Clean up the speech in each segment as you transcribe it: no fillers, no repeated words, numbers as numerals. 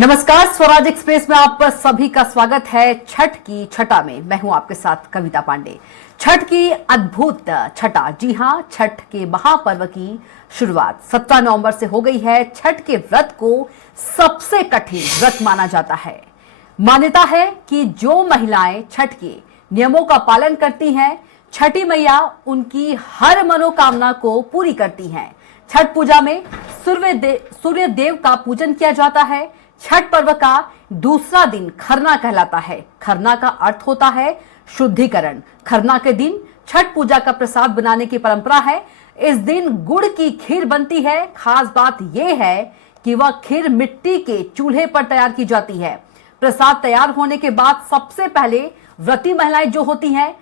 नमस्कार, स्वराज एक्सप्रेस में आप सभी का स्वागत है। छठ की छठा में मैं हूं आपके साथ कविता पांडे। छठ की अद्भुत छठा, जी हां, छठ के महापर्व की शुरुआत 17 नवंबर से हो गई है। छठ के व्रत को सबसे कठिन व्रत माना जाता है। मान्यता है कि जो महिलाएं छठ के नियमों का पालन करती हैं, छठी मैया उनकी हर मनोकामना को पूरी करती हैं। छठ पूजा में सूर्य देव का पूजन किया जाता है। छठ पर्व का दूसरा दिन खरना कहलाता है। खरना का अर्थ होता है शुद्धिकरण। खरना के दिन छठ पूजा का प्रसाद बनाने की परंपरा है। इस दिन गुड़ की खीर बनती है। खास बात यह है कि वह खीर मिट्टी के चूल्हे पर तैयार की जाती है। प्रसाद तैयार होने के बाद सबसे पहले व्रती महिलाएं जो होती हैं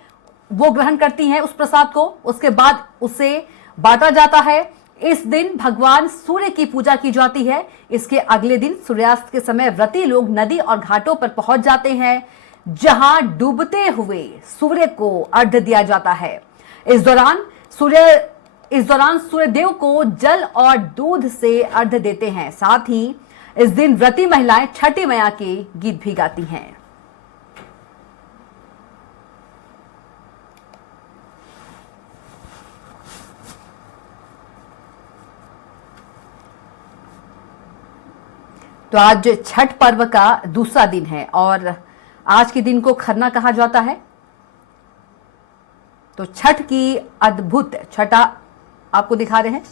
वो ग्रहण करती हैं उस प्रसाद को। उसके बाद उसे बांटा जाता है। इस दिन भगवान सूर्य की पूजा की जाती है। इसके अगले दिन सूर्यास्त के समय व्रती लोग नदी और घाटों पर पहुंच जाते हैं, जहां डूबते हुए सूर्य को अर्घ्य दिया जाता है। इस दौरान सूर्य देव को जल और दूध से अर्घ्य देते हैं। साथ ही इस दिन व्रती महिलाएं छठी मैया के गीत भी गाती हैं। तो आज छठ पर्व का दूसरा दिन है और आज के दिन को खरना कहा जाता है। तो छठ की अद्भुत छठा आपको दिखा रहे हैं।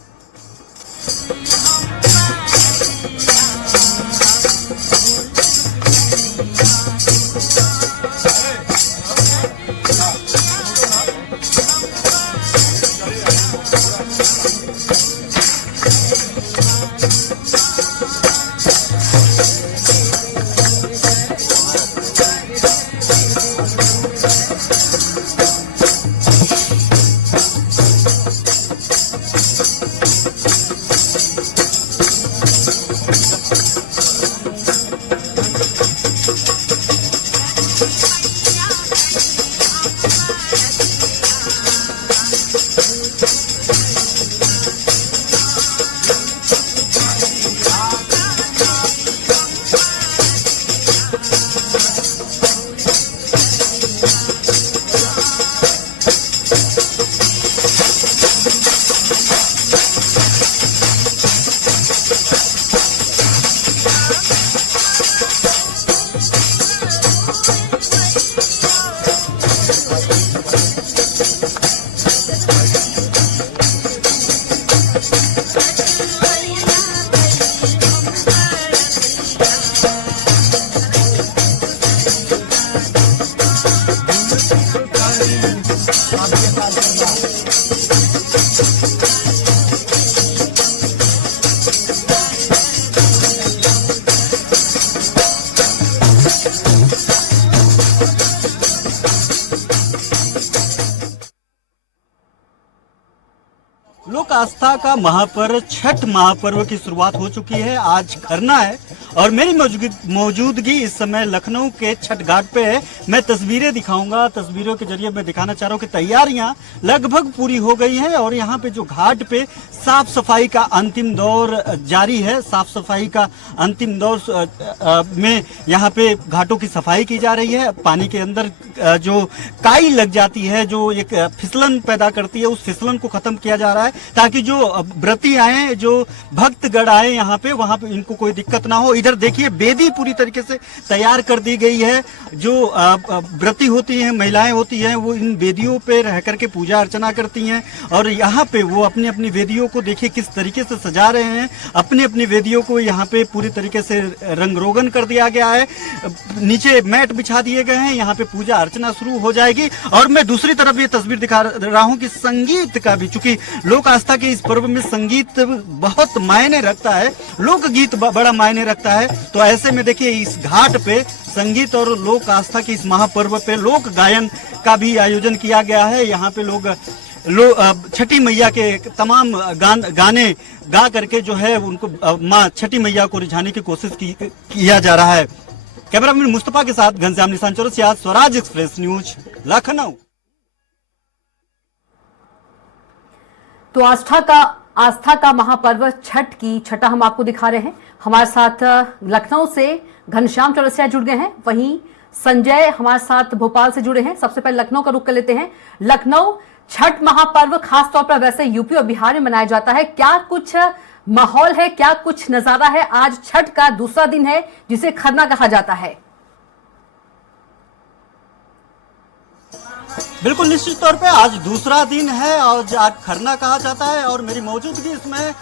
लोक आस्था का महापर्व छठ महापर्व की शुरुआत हो चुकी है। आज खरना है और मेरी मौजूदगी इस समय लखनऊ के छठ घाट पे है। मैं तस्वीरें दिखाऊंगा। तस्वीरों के जरिए मैं दिखाना चाह रहा हूँ कि तैयारियां लगभग पूरी हो गई हैं और यहाँ पे जो घाट पे साफ सफाई का अंतिम दौर जारी है। साफ सफाई का अंतिम दौर में यहाँ पे घाटों की सफाई की जा रही है। पानी के अंदर जो काई लग जाती है, जो एक फिसलन पैदा करती है, उस फिसलन को खत्म किया जा रहा है ताकि जो व्रती आए, जो भक्तगण आए यहाँ पे, वहां पे इनको कोई दिक्कत ना हो। इधर देखिए वेदी पूरी तरीके से तैयार कर दी गई है। जो व्रती होती हैं, महिलाएं होती हैं, वो इन वेदियों पे रह करके पूजा अर्चना करती हैं और यहाँ पे वो अपनी अपनी वेदियों को देखिए किस तरीके से सजा रहे हैं। अपनी अपनी वेदियों को यहाँ पे पूरी तरीके से रंग रोगन कर दिया गया है। नीचे मैट बिछा दिए गए हैं। यहाँ पे पूजा अर्चना शुरू हो जाएगी। और मैं दूसरी तरफ ये तस्वीर दिखा रहा हूँ कि संगीत का भी, चूंकि लोक आस्था के इस पर्व में संगीत बहुत मायने रखता है, लोकगीत बड़ा मायने रखता है। तो ऐसे में देखिए इस घाट पे संगीत और लोक आस्था के इस महापर्व पे लोक गायन का भी आयोजन किया गया है। यहाँ पे लोग छठी मैया के तमाम गाने गा करके जो है उनको माँ छठी मैया को रिझाने की कोशिश किया जा रहा है। कैमरामैन मुस्तफा के साथ घनश्याम निशान चौरसिया, स्वराज एक्सप्रेस न्यूज, लखनऊ। तो आस्था का आस्था का महापर्व छठ की छठा हम आपको दिखा रहे हैं। हमारे साथ लखनऊ से घनश्याम चौरसिया जुड़ गए हैं, वहीं संजय हमारे साथ भोपाल से जुड़े हैं। सबसे पहले लखनऊ का रुख कर लेते हैं। लखनऊ, छठ महापर्व खासतौर पर वैसे यूपी और बिहार में मनाया जाता है, क्या कुछ माहौल है, क्या कुछ नजारा है? आज छठ का दूसरा दिन है जिसे खरना कहा जाता है। बिल्कुल निश्चित तौर पे आज दूसरा दिन है और आज खरना कहा जाता है और मेरी मौजूदगी इसमें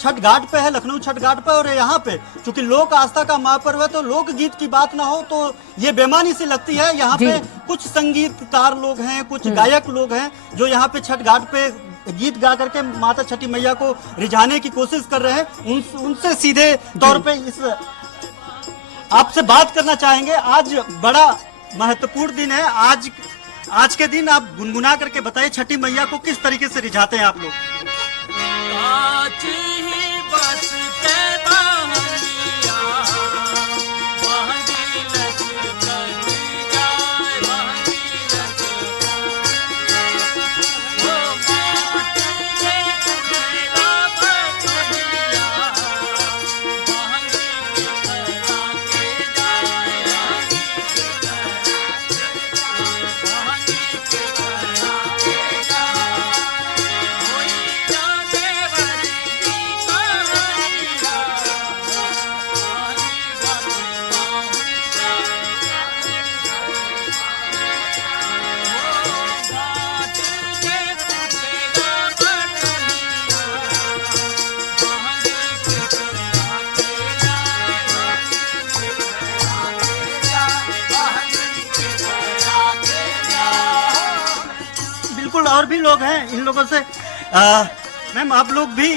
छठ घाट पे है, लखनऊ छठ घाट पे। और यहाँ पे चूंकि लोक आस्था का महापर्व है तो लोकगीत की बात ना हो तो ये बेमानी सी लगती है। यहाँ पे कुछ संगीतकार लोग हैं, कुछ गायक लोग हैं जो यहाँ पे छठ घाट पे गीत गा करके माता छठी मैया को रिझाने की कोशिश कर रहे हैं। उनसे सीधे तौर पे इस आपसे बात करना चाहेंगे। आज बड़ा महत्वपूर्ण दिन है। आज के दिन आप गुनगुना करके बताइए छठी मैया को किस तरीके से रिझाते हैं आप लोग? और भी लोग हैं, इन लोगों से मैम आप लोग भी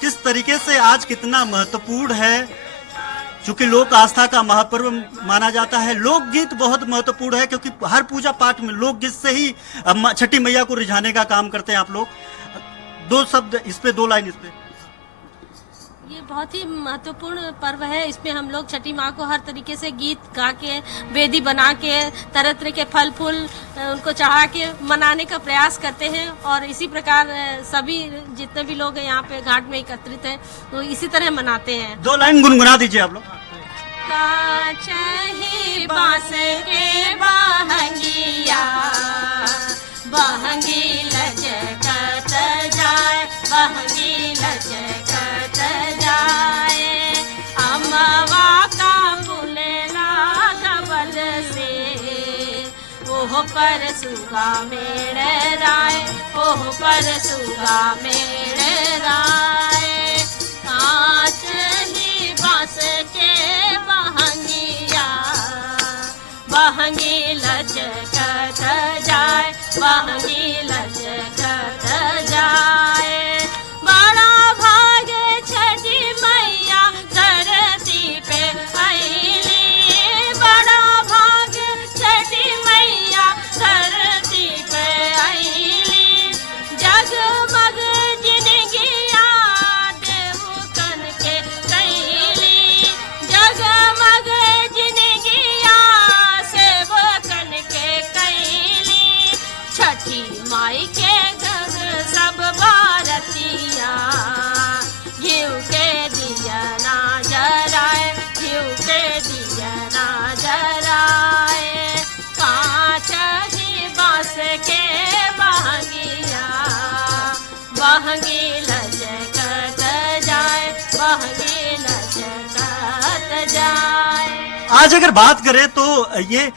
किस तरीके से आज कितना महत्वपूर्ण है, चूंकि लोक आस्था का महापर्व माना जाता है। लोकगीत बहुत महत्वपूर्ण है क्योंकि हर पूजा पाठ में लोकगीत से ही छठी मैया को रिझाने का काम करते हैं आप लोग। दो शब्द इस पे, दो लाइन इस पे। ये बहुत ही महत्वपूर्ण पर्व है। इसमें हम लोग छठी माँ को हर तरीके से गीत गा के, वेदी बना के, तरह तरह के फल फूल उनको चढ़ा के मनाने का प्रयास करते हैं। और इसी प्रकार सभी जितने भी लोग यहाँ पे घाट में एकत्रित हैं तो इसी तरह मनाते हैं। दो लाइन गुनगुना दीजिए आप लोग। काचही बांस के बहंगिया, बहंगी लचकत जाए, बहंगी लचकत जाए। अमवा का फूलेला कबल से, ओह पर सुगा मेरे राय, ओह पर सुगा मेरे राय। कांच ही बांस के बहंगिया, बहंगी लचकत जाए, बहंगी लचकत जाए। बड़ा भाग छठी मैया धरती पे आईली, बड़ा भाग छठी मैया धरती पे आईली। जगमग जिनगिया देवकन के कैली, जगमग जिनगिया सेवकन के कैली। छठी माई के घर सब भारतिया, घिउ के दिया ना जराए, घिउ के दिया ना जराए। कांच ही बांस के बहंगिया, बहंगी लचकत जाए, बहंगी लचकत जाए। आज अगर बात करें तो ये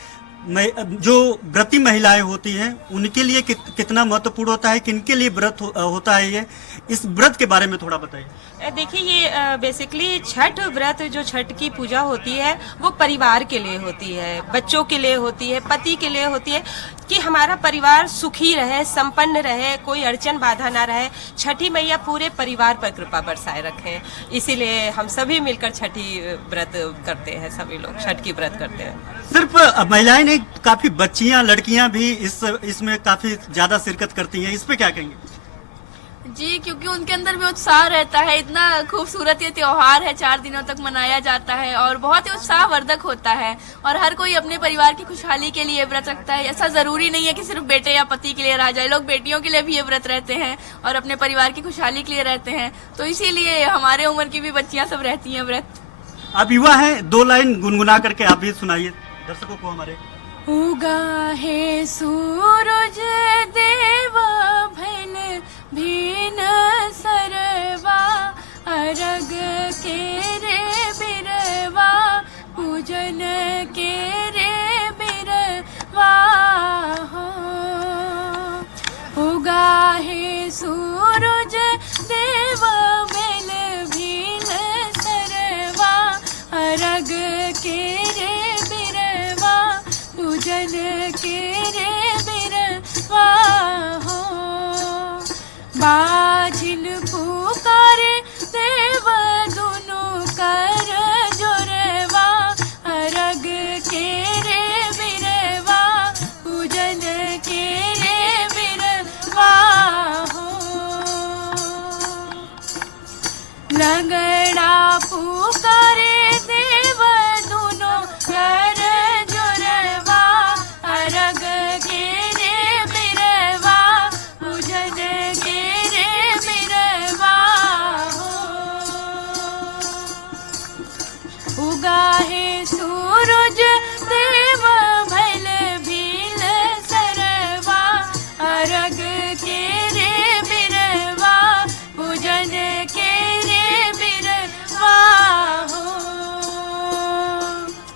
जो व्रती महिलाएं होती हैं उनके लिए कितना महत्वपूर्ण होता है, किनके लिए व्रत होता है ये, इस व्रत के बारे में थोड़ा बताइए। देखिए ये बेसिकली छठ व्रत जो छठ की पूजा होती है वो परिवार के लिए होती है, बच्चों के लिए होती है, पति के लिए होती है कि हमारा परिवार सुखी रहे, संपन्न रहे, कोई अड़चन बाधा ना रहे। छठी मैया पूरे परिवार पर कृपा बरसाए रखें, इसीलिए हम सभी मिलकर छठी व्रत करते हैं, सभी लोग छठ की व्रत करते हैं। सिर्फ महिलाएं नहीं, काफी बच्चियां, लड़कियां भी इसमें काफी ज्यादा शिरकत करती हैं, इस पे क्या कहेंगे? जी, क्योंकि उनके अंदर भी उत्साह रहता है। इतना खूबसूरत ये त्योहार है, 4 दिनों तक मनाया जाता है और बहुत ही उत्साहवर्धक होता है। और हर कोई अपने परिवार की खुशहाली के लिए व्रत रखता है। ऐसा जरूरी नहीं है कि सिर्फ बेटे या पति के लिए रहा जाए, लोग बेटियों के लिए भी ये व्रत रहते हैं और अपने परिवार की खुशहाली के लिए रहते हैं। तो इसीलिए हमारे उम्र की भी बच्चियां सब रहती हैं व्रत। आप युवा हैं, 2 लाइन गुनगुना करके आप भी सुनाइए दर्शकों को हमारे। उगा है सूरज देव भैल भीन सरवा, अरग के रे बिरवा, पूजन के रे बिरवा हो। उगा है सूरज देव भैल भीन सरवा, अरग के रे बिरवा, पूजन के रे बिरवा हो। बाजिल पुकारे देव दोनों कर जोरवा, अरग के रे बिरवा, पूजन के रे बिरवा हो। लगड़ा पुकारे देव दोनों कर जोरवा, अरग के रे बिरवा, पूजन के रे बिरवा हो। उगा है सूरज देव भैल भील सरवा, अरग के रे बिरवा, पूजन के रे बिरवा हो।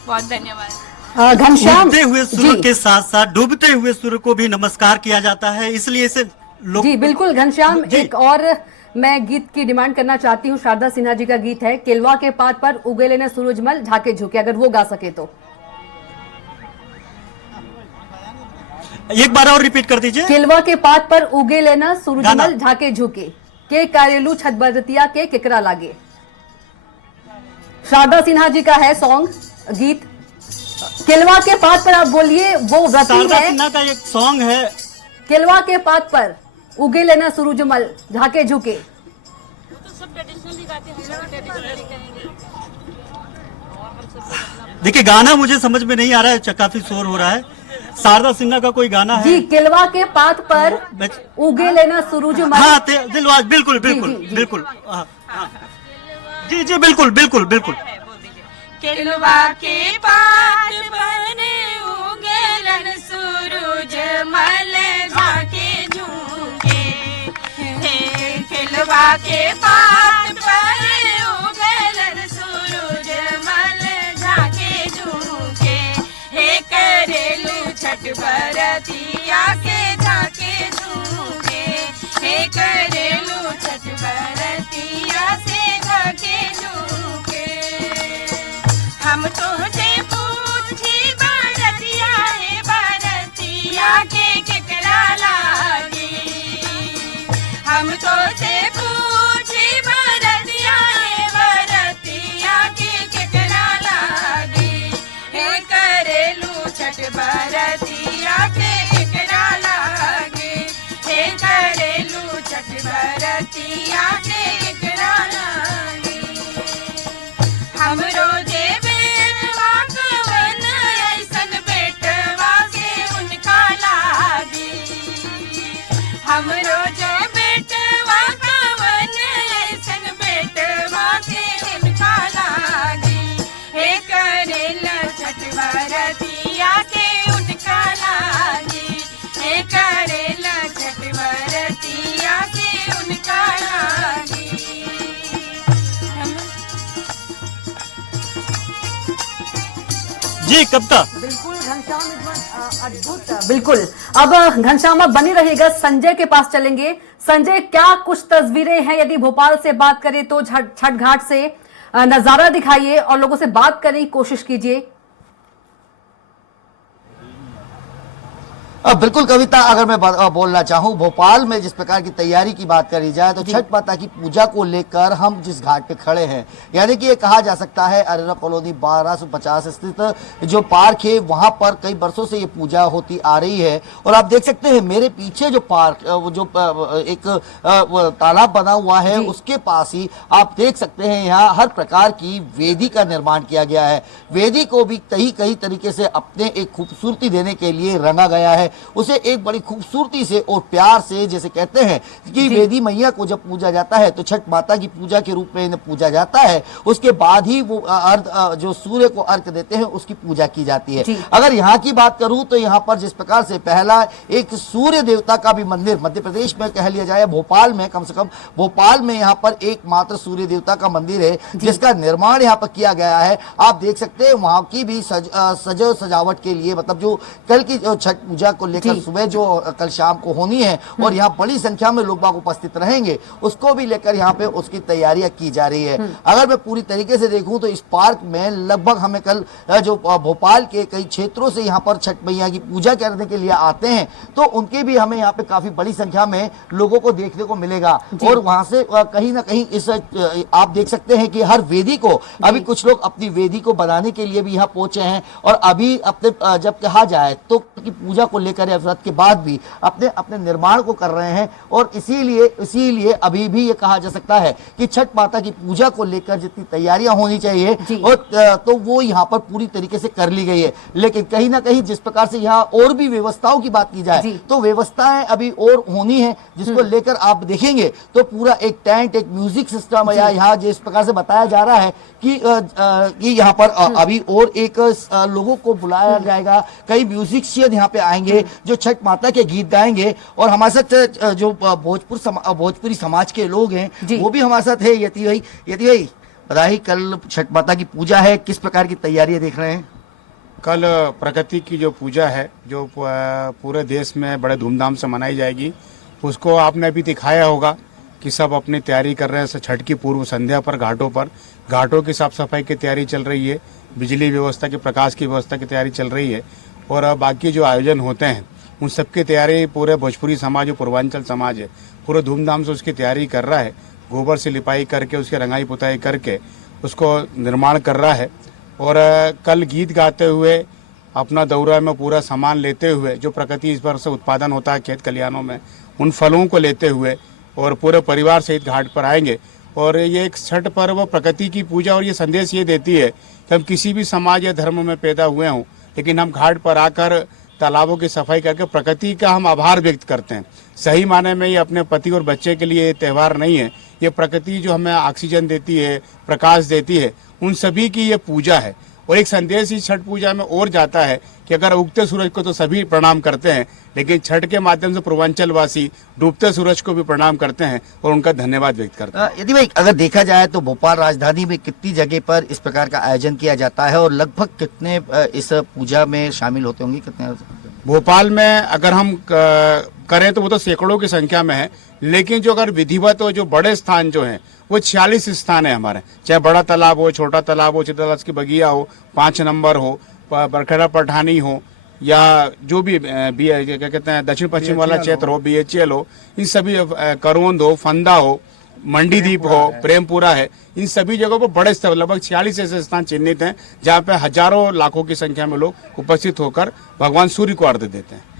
बहुत धन्यवाद। घनश्याम उगते हुए सूर्य जी, के साथ साथ डूबते हुए सूर्य को भी नमस्कार किया जाता है, इसलिए इसे लोग जी बिल्कुल घनश्याम, जी। एक और मैं गीत की डिमांड करना चाहती हूँ। शारदा सिन्हा जी का गीत है केलवा के पात पर उगे लेना सूरजमल झाके झुके, अगर वो गा सके तो। एक बार और रिपीट कर दीजिए। केलवा के पात पर उगे लेना सूरजमल गाना। झाके झुके, के कारेलू छत बरतिया के केकरा लागे। शारदा सिन्हा जी का है सॉन्ग गीत। केलवा के पात पर आप बोलिए, वो व्रती शारदा है। सिन्हा का एक सॉन्ग है, केलवा के पात पर उगे लेना सूरजमल झाके झुके। देखिए गाना मुझे समझ में नहीं आ रहा है, काफी शोर हो रहा है। शारदा सिन्हा का कोई गाना है? जी, केलवा के पात पर बच- उगे लेना सूरजमल। हाँ दिलवाज, बिल्कुल बिल्कुल जी, जी। बिल्कुल, हाँ, हाँ। जी जी बिल्कुल बिल्कुल बिल्कुल। केलवा के पात पर उगलन सूरज मल झाके झूके, हे केलवा के पात पर उगलन सूरज मल झाके झूके, हे करेलू छठ बरतिया के झाके झूके, हे करेलू छठ बरतिया से झाके झूके। हम तुझसे पूछी बरतिया है, बरतिया के केकरा लागी। हम तुझसे पूछी बरतिया है, बरतिया के केकरा लागी। हे करेलू छठ बरतिया के केकरा लागी, हे करेलू छठ बरतिया के केकरा लागी। हमरो देवे कवन ऐसन बेटवा से उनका लागी। हमरो जो बेटवा कवन ऐसन बेटवा से उनका लागी। हे करेला छठ बरतिया के उनका लागी, हे करेला छठ बरतिया के उनका लागी। जी कब तक? बिल्कुल घनश्याम, अद्भुत। बिल्कुल, अब घनश्याम आप बने रहिएगा, संजय के पास चलेंगे। संजय, क्या कुछ तस्वीरें हैं, यदि भोपाल से बात करें तो छठ घाट से नजारा दिखाइए और लोगों से बात करने की कोशिश कीजिए। बिल्कुल कविता, अगर मैं बोलना चाहूँ, भोपाल में जिस प्रकार की तैयारी की बात करी जाए तो छठ माता की पूजा को लेकर हम जिस घाट पे खड़े हैं, यानी कि ये कहा जा सकता है अरेरा कॉलोनी 1250 स्थित जो पार्क है वहां पर कई वर्षों से ये पूजा होती आ रही है। और आप देख सकते हैं मेरे पीछे जो पार्क जो एक तालाब बना हुआ है उसके पास ही आप देख सकते हैं यहाँ हर प्रकार की वेदी का निर्माण किया गया है। वेदी को भी कई तरीके से अपने एक खूबसूरती देने के लिए रंगा गया है, उसे एक बड़ी खूबसूरती से और प्यार से, जैसे कहते हैं कि वेदी मैया को जब पूजा जाता है तो छठ माता की पूजा के रूप में इन्हें पूजा जाता है, उसके बाद ही वो जो सूर्य को अर्घ देते हैं उसकी पूजा की जाती है। अगर यहाँ की बात करूं तो यहाँ पर जिस प्रकार से पहला एक सूर्य देवता का भी मंदिर मध्य प्रदेश में कह लिया जाए, भोपाल में, कम से कम भोपाल में यहाँ पर एकमात्र सूर्य देवता का मंदिर है जिसका निर्माण यहाँ पर किया गया है। आप देख सकते हैं वहां की भी सजावट के लिए, मतलब जो कल की छठ पूजा को लेकर सुबह जो कल शाम को होनी है और यहाँ बड़ी संख्या में लोग बाग उपस्थित रहेंगे, उसको भी लेकर यहाँ पे उसकी तैयारियां की जा रही है। अगर मैं पूरी तरीके से देखूं तो इस पार्क में लगभग हमें कल जो भोपाल के कई क्षेत्रों से यहाँ पर छठ मैया की पूजा करने के लिए आते हैं तो उनके भी हमें यहाँ पे काफी बड़ी संख्या में लोगों को देखने को मिलेगा। और वहां से कहीं ना कहीं इस आप देख सकते हैं कि हर वेदी को अभी कुछ लोग अपनी वेदी को बनाने के लिए भी यहाँ पहुंचे हैं और अभी अपने जब कहा जाए तो की पूजा को लेकर या व्रत के बाद भी अपने अपने निर्माण को कर रहे हैं। और इसीलिए अभी भी ये कहा जा सकता है कि छठ माता की पूजा को लेकर जितनी तैयारियां होनी चाहिए और तो वो यहाँ पर पूरी तरीके से कर ली गई है। लेकिन कहीं ना कहीं जिस प्रकार से यहाँ और भी व्यवस्थाओं की बात की जाए तो व्यवस्थाएं अभी और होनी है, जिसको लेकर आप देखेंगे तो पूरा एक टेंट, एक म्यूजिक सिस्टम या यहाँ जिस प्रकार से बताया जा रहा है कि यहाँ पर अभी और एक लोगों को बुलाया जाएगा, कई म्यूजिशियन यहाँ पे आएंगे जो छठ माता के गीत गाएंगे। और हमारे साथ जो भोजपुरी समाज के लोग हैं वो भी हमारे साथ है। यति भाई बताइए, कल छठ माता की पूजा है, किस प्रकार की तैयारियां देख रहे हैं? कल प्रकृति की जो पूजा है जो पूरे देश में बड़े धूमधाम से मनाई जाएगी, उसको आपने अभी दिखाया होगा कि सब अपनी तैयारी कर रहे हैं। छठ की पूर्व संध्या पर घाटों की साफ सफाई की तैयारी चल रही है, बिजली व्यवस्था की, प्रकाश की व्यवस्था की तैयारी चल रही है और बाकी जो आयोजन होते हैं उन सब की तैयारी पूरे भोजपुरी समाज जो पूर्वांचल समाज है पूरे धूमधाम से उसकी तैयारी कर रहा है। गोबर से लिपाई करके उसकी रंगाई पुताई करके उसको निर्माण कर रहा है। और कल गीत गाते हुए अपना दौरा में पूरा सामान लेते हुए जो प्रकृति इस बार से उत्पादन होता है खेत खलिहानों में, उन फलों को लेते हुए और पूरे परिवार सहित घाट पर आएंगे। और ये एक छठ पर्व प्रकृति की पूजा और ये संदेश ये देती है कि हम किसी भी समाज या धर्म में पैदा हुए हों, लेकिन हम घाट पर आकर तालाबों की सफाई करके प्रकृति का हम आभार व्यक्त करते हैं। सही माने में ये अपने पति और बच्चे के लिए त्यौहार नहीं है, ये प्रकृति जो हमें ऑक्सीजन देती है, प्रकाश देती है, उन सभी की ये पूजा है। और एक संदेश इस छठ पूजा में और जाता है कि अगर उगते सूरज को तो सभी प्रणाम करते हैं, लेकिन छठ के माध्यम से पूर्वांचल वासी डूबते सूरज को भी प्रणाम करते हैं और उनका धन्यवाद व्यक्त करते हैं। यदि भाई अगर देखा जाए तो भोपाल राजधानी में कितनी जगह पर इस प्रकार का आयोजन किया जाता है और लगभग कितने इस पूजा में शामिल होते होंगे, कितने? भोपाल में अगर हम करें तो वो तो सैकड़ों की संख्या में है, लेकिन जो अगर विधिवत हो जो बड़े स्थान जो हैं वो 46 स्थान है हमारे, चाहे बड़ा तालाब हो, छोटा तालाब हो, चित्रदास की बगिया हो, 5 नंबर हो, बरखेड़ा पठानी हो या जो भी क्या कहते हैं दक्षिण पश्चिम वाला क्षेत्र हो, BHL हो, इन सभी करोंद हो, फंदा हो, मंडीदीप हो, प्रेमपुरा है, इन सभी जगहों पर बड़े स्थल लगभग 46 ऐसे स्थान चिन्हित हैं जहाँ पे हजारों लाखों की संख्या में लोग उपस्थित होकर भगवान सूर्य को अर्घ्य देते हैं।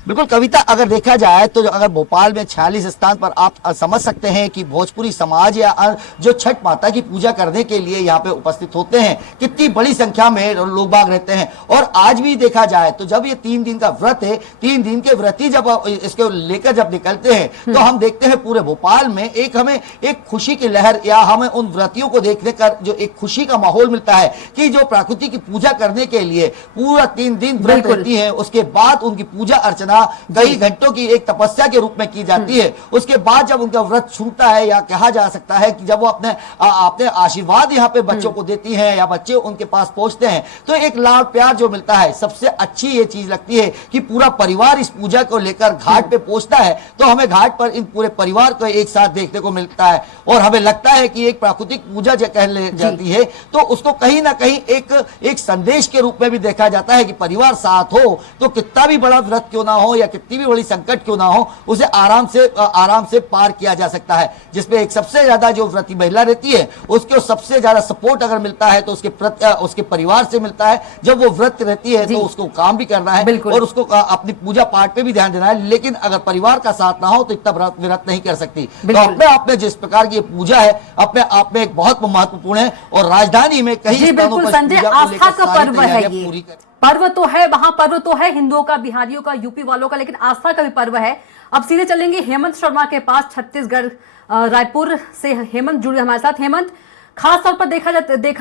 बिल्कुल कविता, अगर देखा जाए तो अगर भोपाल में 46 स्थान पर आप समझ सकते हैं कि भोजपुरी समाज या जो छठ माता की पूजा करने के लिए यहाँ पे उपस्थित होते हैं, कितनी बड़ी संख्या में लोग बाग रहते हैं। और आज भी देखा जाए तो जब ये 3 दिन का व्रत है, 3 दिन के व्रती जब इसको लेकर जब निकलते हैं तो हम देखते हैं पूरे भोपाल में हमें एक खुशी की लहर या हमें उन व्रतियों को देखने का जो एक खुशी का माहौल मिलता है कि जो प्रकृति की पूजा करने के लिए पूरा 3 दिन व्रत रहती है, उसके बाद उनकी पूजा अर्चना कई घंटों की एक तपस्या के रूप में की जाती है। उसके बाद जब उनका व्रत छूटता है या कहा जा सकता है कि जब वो अपने आशीर्वाद यहाँ पे बच्चों को देती हैं या बच्चे उनके पास पहुंचते हैं तो एक लाड़ प्यार जो मिलता है, सबसे अच्छी ये चीज लगती है कि पूरा परिवार इस पूजा को लेकर घाट पे पहुंचता है तो हमें घाट पर इन पूरे परिवार को एक साथ देखने को मिलता है और हमें लगता है कि एक प्राकृतिक पूजा जो कह जाती है तो उसको कहीं ना कहीं एक संदेश के रूप में भी देखा जाता है कि परिवार साथ हो तो कितना भी बड़ा व्रत क्यों ना हो या कितनी भी बड़ी संकट क्यों ना हो, उसे आराम से पार किया जा सकता है। जिसमें एक सबसे ज्यादा जो व्रती महिला रहती है उसको सबसे ज्यादा सपोर्ट अगर मिलता है तो उसके परिवार से मिलता है। जब वो व्रत रहती है तो उसको काम भी करना है और उसको अपनी पूजा पाठ पे भी ध्यान देना है, लेकिन अगर परिवार का साथ ना हो तो इतना व्रत नहीं कर सकती। तो अपने आप में जिस प्रकार की पूजा है अपने आप में एक बहुत महत्वपूर्ण है और राजधानी में कई स्थानों पर संजय, आस्था का पर्व है ये। पर्व तो है, महापर्व तो है हिंदुओं का, बिहारियों का, यूपी वालों का, लेकिन आस्था का भी पर्व है। अब सीधे चलेंगे हेमंत शर्मा के पास, छत्तीसगढ़ रायपुर से हेमंत जुड़े हमारे साथ। हेमंत, खास तौर पर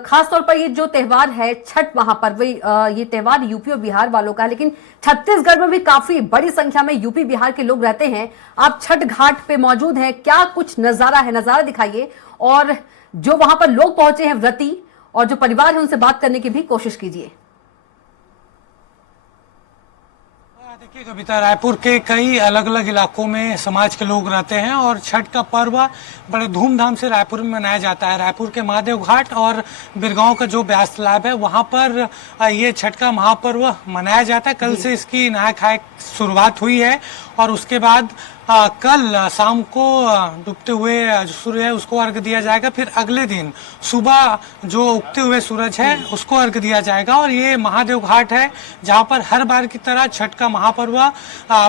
खास तौर पर ये जो त्योहार है छठ महापर्व, ये त्योहार यूपी और बिहार वालों का है, लेकिन छत्तीसगढ़ में भी काफी बड़ी संख्या में यूपी बिहार के लोग रहते हैं। आप छठ घाट पे मौजूद हैं, क्या कुछ नजारा है, नजारा दिखाइए, और जो वहां पर लोग पहुंचे हैं व्रती और जो परिवार है उनसे बात करने की भी कोशिश कीजिए। देखिए कविता, रायपुर के कई अलग अलग इलाकों में समाज के लोग रहते हैं और छठ का पर्व बड़े धूमधाम से रायपुर में मनाया जाता है। रायपुर के महादेव घाट और बिरगांव का जो ब्यास तालाब है वहां पर ये छठ का महापर्व मनाया जाता है। कल से इसकी नहाय खाए शुरुआत हुई है और उसके बाद कल शाम को डूबते हुए जो सूर्य है उसको अर्घ दिया जाएगा। फिर अगले दिन सुबह जो उगते हुए सूरज है उसको अर्घ दिया जाएगा। और ये महादेव घाट है जहाँ पर हर बार की तरह छठ का महापर्व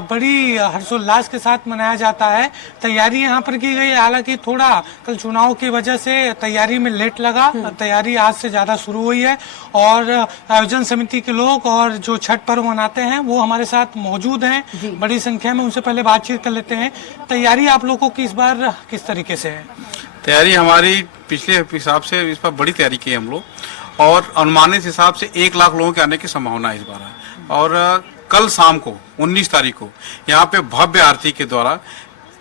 बड़ी हर्षोल्लास के साथ मनाया जाता है। तैयारी यहाँ पर की गई, हालांकि थोड़ा कल चुनाव की वजह से तैयारी में लेट लगा। तैयारी आज से ज्यादा शुरू हुई है और आयोजन समिति के लोग और जो छठ पर्व मनाते हैं वो हमारे साथ मौजूद हैं बड़ी संख्या में। उनसे पहले बातचीत कर लेते हैं। तैयारी आप लोगों की इस बार किस तरीके से है? तैयारी हमारी पिछले हिसाब से इस बार बड़ी तैयारी की है हम लोग और अनुमानित हिसाब से 1 लाख लोगों के आने की संभावना इस बार है। और कल शाम को 19 तारीख को यहाँ पे भव्य आरती के द्वारा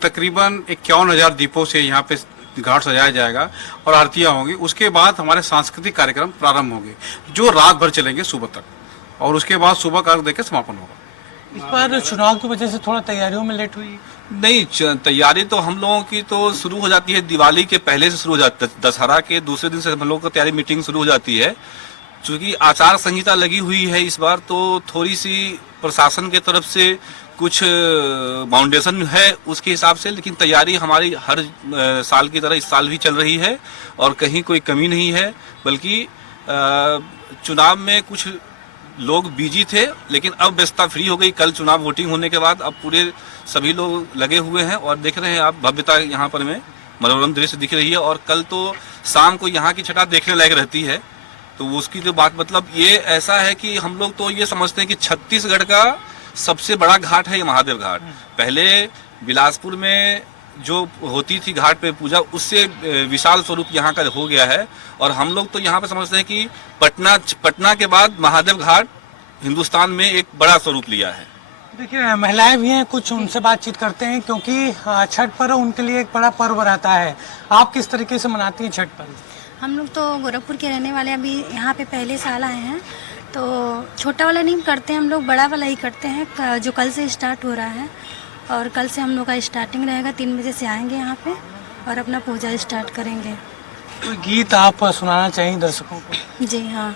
तकरीबन 51,000 दीपों से यहाँ पे घाट सजाया जाएगा और आरतियां होंगी। उसके बाद हमारे सांस्कृतिक कार्यक्रम प्रारंभ होंगे जो रात भर चलेंगे सुबह तक और उसके बाद सुबह का देकर समापन होगा। इस बार चुनाव की वजह से थोड़ा तैयारियों में लेट हुई? नहीं, तैयारी तो हम लोगों की तो शुरू हो जाती है दिवाली के पहले से शुरू हो जाती है। दशहरा के दूसरे दिन से हम लोगों की तैयारी मीटिंग शुरू हो जाती है। चूंकि आचार संहिता लगी हुई है इस बार तो थोड़ी सी प्रशासन के तरफ से कुछ बाउंडेशन है उसके हिसाब से, लेकिन तैयारी हमारी हर साल की तरह इस साल भी चल रही है और कहीं कोई कमी नहीं है। बल्कि चुनाव में कुछ लोग बिजी थे लेकिन अब व्यस्तता फ्री हो गई। कल चुनाव वोटिंग होने के बाद अब पूरे सभी लोग लगे हुए हैं और देख रहे हैं आप भव्यता यहाँ पर में मनोरम दृश्य दिख रही है। और कल तो शाम को यहाँ की छठा देखने लायक रहती है। तो उसकी जो बात मतलब ये ऐसा है कि हम लोग तो ये समझते हैं कि छत्तीसगढ़ का सबसे बड़ा घाट है ये महादेव घाट। पहले बिलासपुर में जो होती थी घाट पे पूजा उससे विशाल स्वरूप यहाँ का हो गया है। और हम लोग तो यहाँ पे समझते हैं कि पटना के बाद महादेव घाट हिंदुस्तान में एक बड़ा स्वरूप लिया है। देखिए महिलाएं भी हैं, कुछ उनसे बातचीत करते हैं क्योंकि छठ पर्व उनके लिए एक बड़ा पर्व रहता है। आप किस तरीके से मनाती हैं छठ पर्व? हम लोग तो गोरखपुर के रहने वाले, अभी यहाँ पे पहले साल आए हैं तो छोटा वाला नहीं करते हम लोग, बड़ा वाला ही करते हैं जो कल से स्टार्ट हो रहा है। और कल से हम लोग का स्टार्टिंग रहेगा, 3 बजे से आएंगे यहाँ पे और अपना पूजा स्टार्ट करेंगे। कोई गीत आप सुनाना चाहिए दर्शकों को? जी हाँ।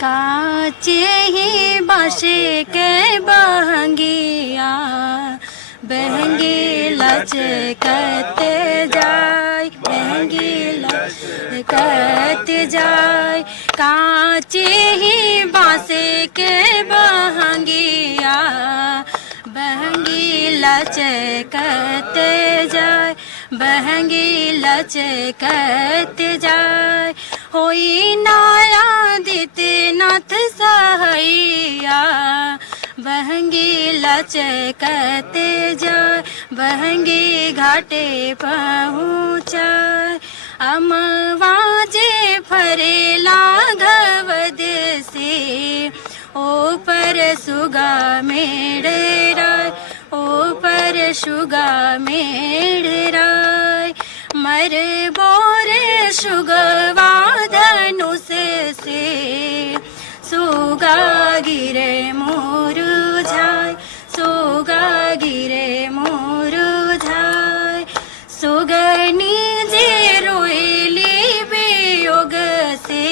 काचे ही बाशे के बहंगिया बहंगी लचकते जाय, बहंगी लचकते जाय। काचे ही बासे के बहंगिया बहंगी लचकते जाय, बहंगी लचकते जाय। होई नायादित्यनाथ सहैया बहंगी लचकते जाय, बहंगी घाटे पहुँचाय। अमवाजे फरेला घवद से ऊपर सुगा मेड़राय, ऊपर सुगा मेड़राय। मर बोरे सुगवा धनुष से सुगा गिरे मुरुझाय, सुगा गिरे मुरुझाय। सुगनी जे रोइली वियोग से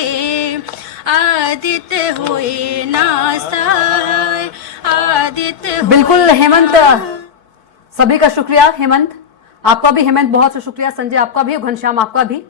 आदित्य होए ना सहाय, आदित्य गीत बिल्कुल हेमंत, सभी का शुक्रिया। हेमंत आपका भी, हेमंत बहुत सा शुक्रिया, संजय आपका भी, घनश्याम आपका भी।